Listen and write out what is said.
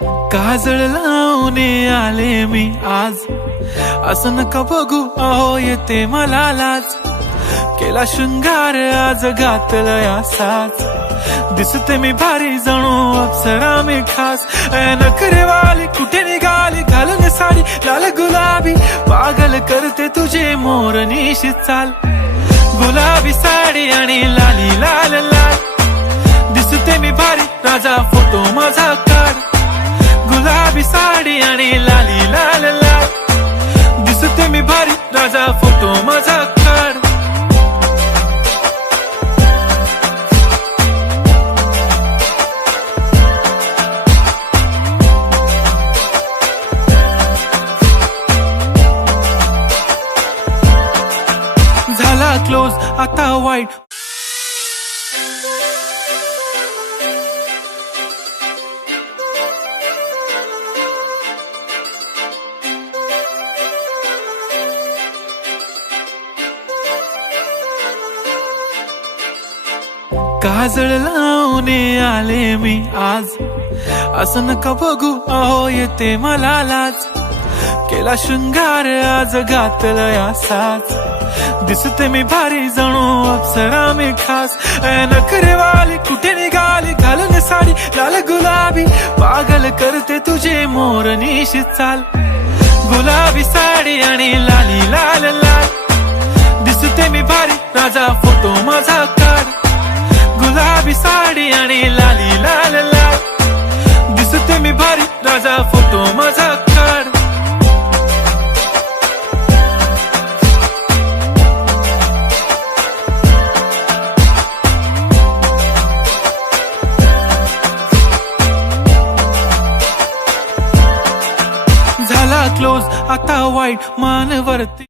काजळ लावून आले मी आज, असं नका बघू अहो येते मला लाज. केला शृंगार आज घातला असाच, दिसते मी भारी जणू अप्सरा मी खास. नखरेवाली कुठे निघाली घालून साडी लाल गुलाबी, पागल करते तुझे मोरनीशी चाल. गुलाबी साडी आणि लाली लाल लाल, दिसते मी भारी राजा फोटो माझा काढ. गुलाबी साडी आणि लाली लाल लाल, दिसते मी भारी राजा फोटो माझा काढ. झाला क्लोज आता वाईट, काजळ लावून आले मी आज, असं नका बघू अहो येते मला लाज. केला शृंगार आज घातला असाच, दिसते मी भारी जणू अप्सरा मी खास. नखरेवाली कुठे निघाली घालून साडी लाल गुलाबी, पागल करते तुझे मोरनीशी चाल. गुलाबी साडी आणि लाली लाल लाल, दिसते मी भारी राजा फोटो माझा काढ. गुलाबी साडी आणि लाली लाल लाल, दिसते मी भारी राजा फोटो माझा काढ. झाला क्लोज आता वाईट मानवरती.